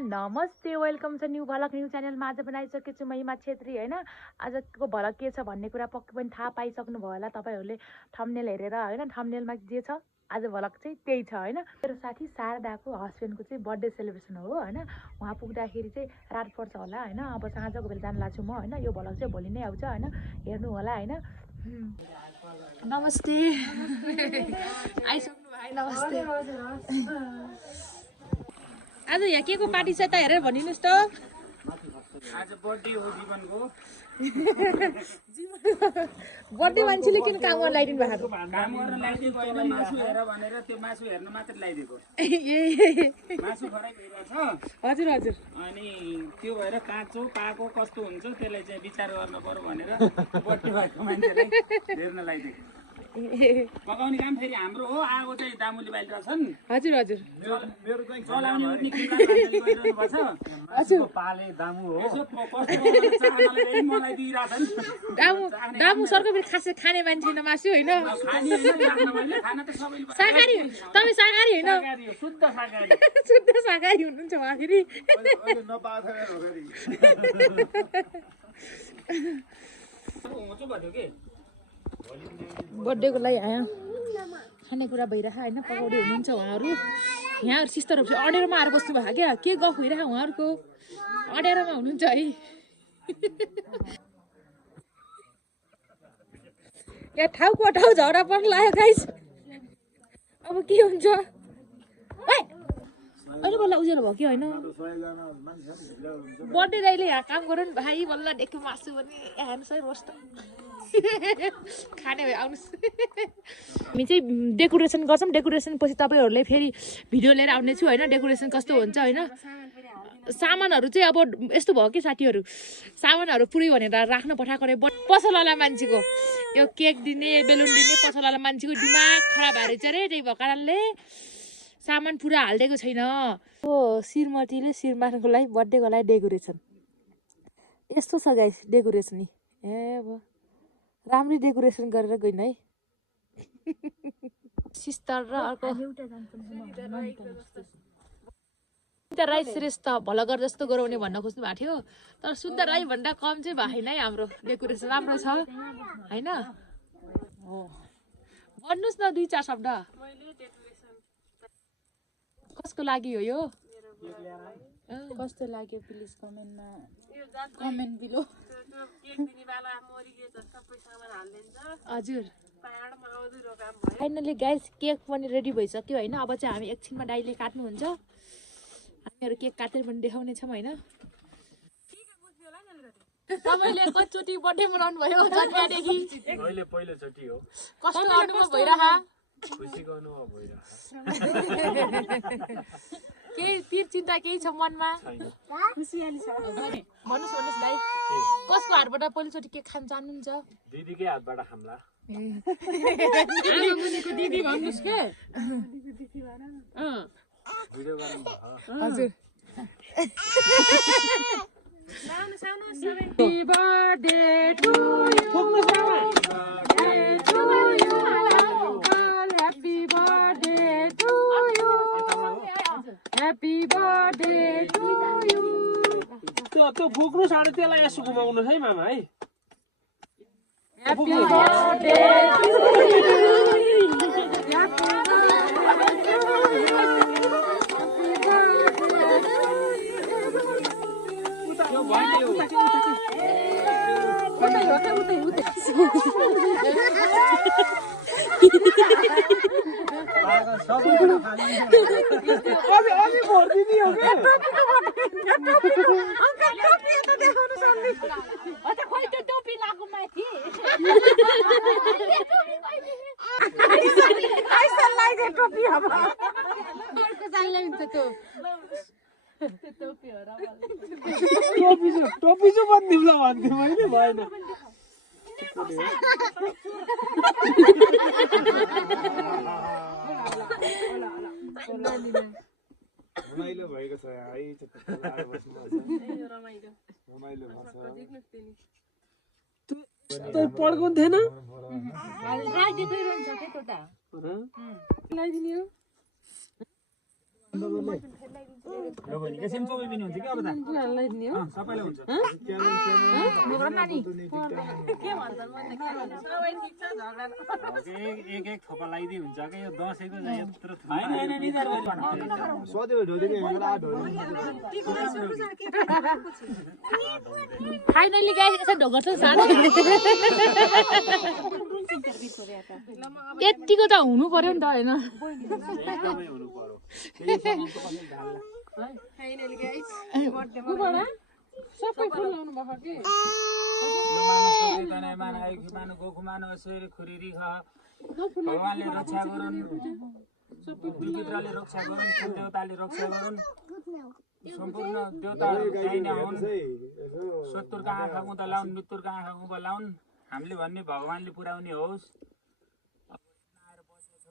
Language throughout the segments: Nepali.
नमस्ते, वेलकम छ न्यू भलक न्यू च्यानलमा। आज पनि आइसकेको छु महिमा छेत्री हैन। आजको भलक के छ भन्ने कुरा पक्कै पनि थाहा पाइसक्नु भयो होला तपाईहरुले थम्बनेल हेरेर हैन। थम्बनेलमा जे छ आज भलक चाहिँ त्यही छ हैन। मेरो साथी शारदाको हस्बेन्डको चाहिँ बर्थडे सेलिब्रेसन हो हैन। उहाँ पुग्दाखेरि चाहिँ रात पर्छ होला हैन। अब साँझको बेला जान लाग्छु म हैन। यो भलक चाहिँ भोलि नै आउँछ हैन, हेर्नु होला हैन। नमस्ते आइसक्नु भाइ, नमस्ते। आज यहाँ के को पार्टी छ त हेरेर भनिदिनुस् त। आज बर्थडे हो जीवनको। बर्थडे मान्छेले किन काम गर्न लगाइदिनु भएको? काम गर्न लगाइदिएको होइन, मासु हेर भनेर त्यो मासु हेर्न मात्र लगाइदिएको। मासु फरक भइरहेछ। हजुर हजुर। अनि त्यो भएर काँचो पाको कस्तो हुन्छ त्यसलाई चाहिँ विचार गर्न पर्यो भनेर बर्थडे भएको मान्छेलाई हेर्न लगाइदिएको। पकाउने काम फेरि हाम्रो हो। आगो चाहिँ दामुले बालिरहेछन्। हजुर हजुर। मेरो चाहिँ चलाउने उठ्ने किन गरिरहनु पर्छ। हजुर पाले दामु हो। यसो कस्तो चाहनाले मलाई दिइराछन्। दामु सरको फेरि खास खाने मान्छे हैन, मासु हैन। खानी हैन, लाग्न मैले खाना त सबैले शाकाहारी। तपाईँ शाकाहारी हैन? शाकाहारी हो, शुद्ध शाकाहारी। शुद्ध शाकाहारी हुनुहुन्छ उहाँ फेरि। अहिले नपाथेर हो फेरि। हुन्छ भन्यो के बर्थडेको लागि आयो, खानेकुरा भइरहेको होइन, पकाउँदै हुनुहुन्छ उहाँहरू। यहाँहरू सिस्टरहरू चाहिँ अँडेरोमा आएर बस्नु भएको क्या, के गफ भइरहेको उहाँहरूको, अँडेरोमा हुनुहुन्छ है। यहाँ ठाउँको ठाउँ झगडा पर्न लाग्यो गाइस। अब के हुन्छ? अहिले बल्ल उज्यालो भयो कि होइन? बर्थडे दाइले यहाँ काम गरौँ नि भाइ, बल्ल देख्यो मासु पनि हेर्नुहोस् है, रोस्ट खाने भयो आउनुहोस्। हामी चाहिँ डेकोरेसन गर्छौँ। डेकोरेसन पछि तपाईँहरूले फेरि भिडियो लिएर आउने छु होइन, डेकोरेसन कस्तो हुन्छ होइन। सामानहरू चाहिँ अब यस्तो भयो कि साथीहरू, सामानहरू पुरै भनेर राख्न पठाएको अरे पसलवाला मान्छेको, यो केक दिने बेलुन दिने पसलवाला मान्छेको दिमाग खराब भएर चाहिँ अरे, त्यही भएको कारणले सामान पुरा हालिदिएको छैन। हो, श्रीमतीले श्रीमानको लागि बर्थडेको लागि डेकोरेसन यस्तो छ गाइस। डेकोरेसन नि ए अब राम्रै डेकोरेसन गरेर गइन है। सिस्टर र अर्को राई श्रेष्ठ भल गर जस्तो गराउने भन्न खोज्नु भएको थियो, तर शुद्ध राई भन्दा कम चाहिँ भएन है। हाम्रो डेकोरेसन राम्रो छ होइन। भन्नुहोस् न दुई चार शब्द, कसको लागि हो यो? कस्तो लाग्यो प्लिज कमेन्टमा कमेन्ट बिलो। हजुर फाइनली गाइस केक पनि रेडी भइसक्यो होइन। अब चाहिँ हामी एकछिनमा दाइले काट्नुहुन्छ, हामीहरू केक काटेर पनि देखाउने छौँ होइन। तपाईँले कतिचोटि बर्थडे मनाउनु भयो जन्मदेखि? अहिले पहिलोचोटि हो। कस्तो अनुभव भइरहा? खुसीको अनुभव भइरहेको केही पिर चिन्ता केही छ मनमा? खुसियाली छ। भन्नुहोस् भन्नुहोस् दाइ, कसको हातबाट पहिलोचोटि केक खान चाहनुहुन्छ? दिदीकै हातबाट खाम्ला। आमा मुनिको दिदी भन्नुहोस् के? भिडियो गर्नु भयो। हजुर। Happy birthday to you. Happy birthday to you. Happy birthday to you. त्यो फुक्नु साडे त्यसलाई यसो घुमाउनु है मामा है। Happy birthday to you. टोपी चाहिँ बनिदिउँला भन्थेँ मैले, भएन। रमाइलो भएको छ है, रमाइलो पड्काउनु थिएन। ल बहिनी एकछिन सबै पनि हुन्छ कि अब त सबैलाई हुन्छ एक एक थोपा लगाइदिए हुन्छ कि यो दसैँको यत्रो फाइनली गाइस यसो ढोगर छ सानो यतिको त हुनु पर्यो नि त हैन सबै फुल लाउनु भएको कि भगवानले रक्षा गरून् विचित्रले रक्षा गरून् कुल देवताले रक्षा गरून् सम्पूर्ण देवताहरू चाहिने हुन् शत्रुका आँखा उँदा लाउन् मृत्युका आँखा उँभा लाउन् हामीले भन्ने भगवानले पुर्याउने होस्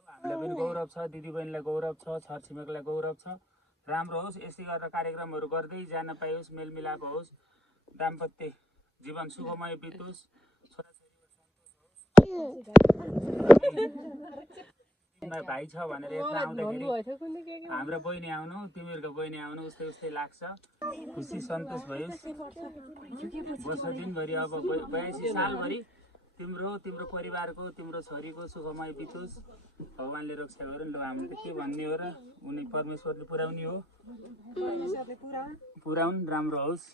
हामीलाई पनि गौरव छ दिदीबहिनीलाई गौरव छ छरछिमेकलाई गौरव छ राम्रो होस् यस्तै गरेर कार्यक्रमहरू गर्दै जान पाइयोस् मेलमिलाप होस् दाम्पत्य जीवन सुखमय बितोस् भाइ छ भनेर यता आउँदाखेरि हाम्रो बहिनी आउनु तिमीहरूको बहिनी आउनु उस्तै उस्तै लाग्छ खुसी सन्तोष भयोस् वर्ष दिनभरि अब 82 सालभरि तिम्रो तिम्रो परिवारको तिम्रो छोरीको सुखमय बितोस् भगवानले रक्षा गरून्। ल हामीले त के भन्ने हो र उनी परमेश्वरले पुर्याउने हो पुर्याउन् राम्रो होस्।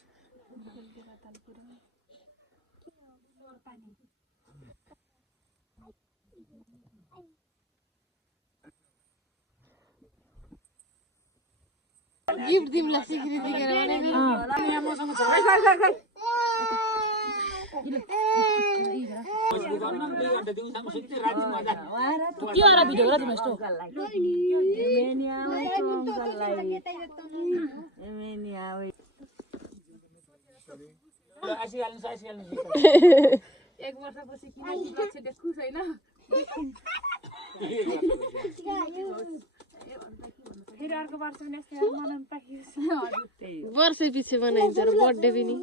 गिफ्ट दिमला सिक्री दिएर भनेको यहाँ मसँग छ त्यो वाला भिडियो र दिनुहोस् त एक वर्षपछि किन गिफ्ट देखु छैन वर्षै पछि बनाइन्छ र बर्थडे पनि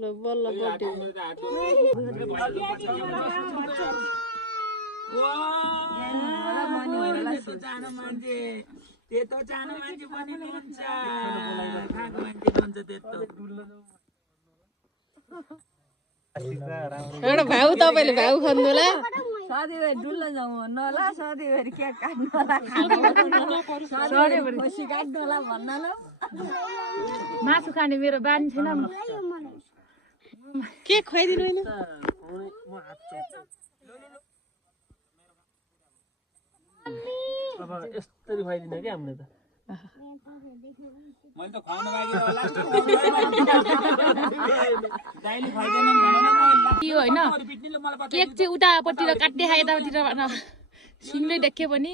ल बल्ल बर्थडे एउटा भाउ तपाईँले भाउ खानुहोला सधैँभरि डुल्न जाउँ भन्नु होला सधैँभरि केक काट्नु होला खुसी काट्नु होला भन्न ल मासु खाने मेरो बानी छैन के खुवाइदिनु होइन अब यस्तरी खुवाइदिनु क्या हामीले त मैले त खुवाउन बाँकी होला दाइले खुवाइदैन भनेन यो होइन केक चाहिँ उतापट्टि काट्दै खाए यतापट्टि सिङले देख्यो भने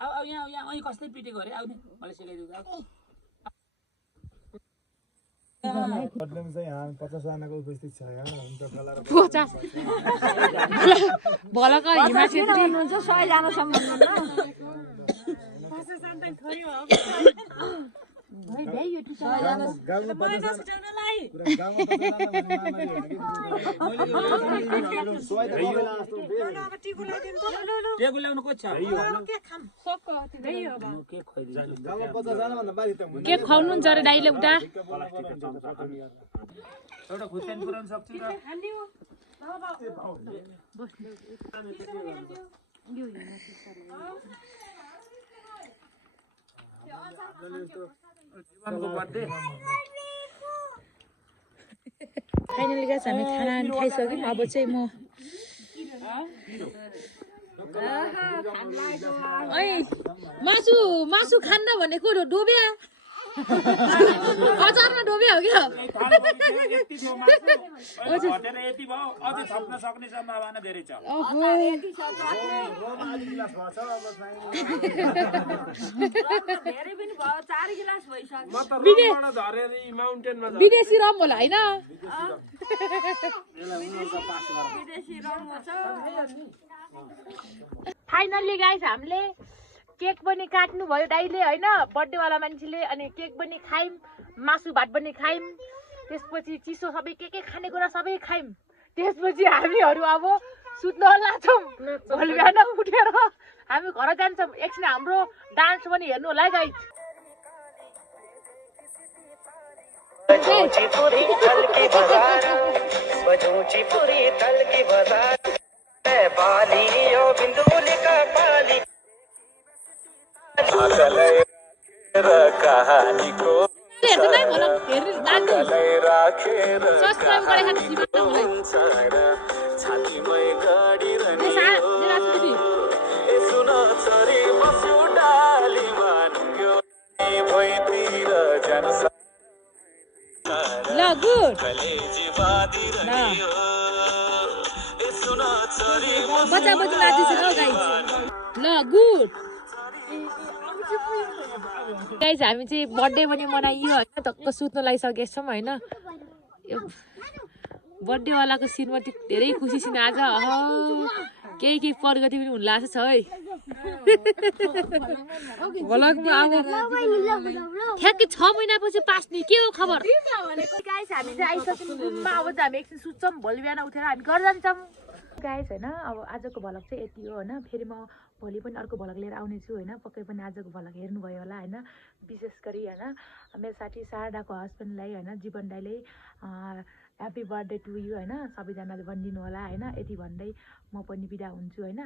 अब यहाँ यहाँ अहिले कस्तै पिटेको अरे आउने मलाई सिकाइदिनु भलक हिमा छेत्री हुनुहुन्छ 100 जनासम्म के खुवाउनुहुन्छ अरे दाइले उता एउटा खुर्सानी पुराउन सक्छु र फाइनली गाइस हामी खाना खाइसक्यौँ अब चाहिँ म मासु खान्न भनेको डोब्या अचारमा डोब्या हो क्या यति भयो अझै थप्न सक्ने सम्भावना धेरै छ विदेशी रम होला होइन फाइनल्ली गाइस हामीले केक पनि काट्नु भयो दाइले होइन बर्थडे वाला मान्छेले अनि केक पनि खायौँ मासु भात पनि खायौँ त्यसपछि चिसो सबै के खानेकुरा सबै खायौँ त्यसपछि हामीहरू अब सुत्न लाग्छौँ भोलि बिहान उठेर हामी घर जान्छौँ एकछिन हाम्रो डान्स पनि हेर्नु होला है गाइस बजूची पूरी थल की बाजार बजूची पूरी थल की बाजार बाली यो बिंदुली का पाली कहानी को हेर्नु नै भन हेर्नु दाजु सब्स्क्राइब गरे खातिर सिमा मलाई छातीमै गाडी रनी दिदी सुन छोरी बस्यो डालीमा नुग्यो भइतिर जान ल गुड कलेजी बादी रनी सुन छोरी बच्चा बच्चा नाच्दैछ ल गाइस ल गुड गाइस हामी चाहिँ बर्थडे पनि मनाइयो होइन टक्क सुत्न लागिसकेको छौँ होइन बर्थडेवालाको सिनमा चाहिँ धेरै खुसी छिन् आज केही प्रगति पनि हुन लाग्छ है भ्लगमा अब ठ्याक्कै 6 महिनापछि पास्ने के हो खबर गाइस हामी चाहिँ आइसक्यौँ रुममा अब चाहिँ हामी एकछिन सुत्छौँ भोलि बिहान उठेर हामी घर जान्छौँ गाइस होइन अब आजको भ्लग चाहिँ यति हो होइन फेरि म भोलि पनि अर्को भ्लग लिएर आउने छु होइन पक्कै पनि आजको भ्लग हेर्नुभयो होला होइन विशेष गरी होइन मेरो साथी शारदाको हस्बेन्डलाई होइन जीवन दाइले ह्याप्पी बर्थडे टु यु होइन सबैजनाले भनिदिनु होला होइन यति भन्दै म पनि बिदा हुन्छु होइन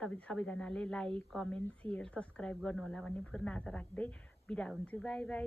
तपाईँ सबैजनाले लाइक कमेन्ट सेयर सब्सक्राइब गर्नु होला भन्ने पूर्ण आशा राख्दै बिदा हुन्छु बाई बाई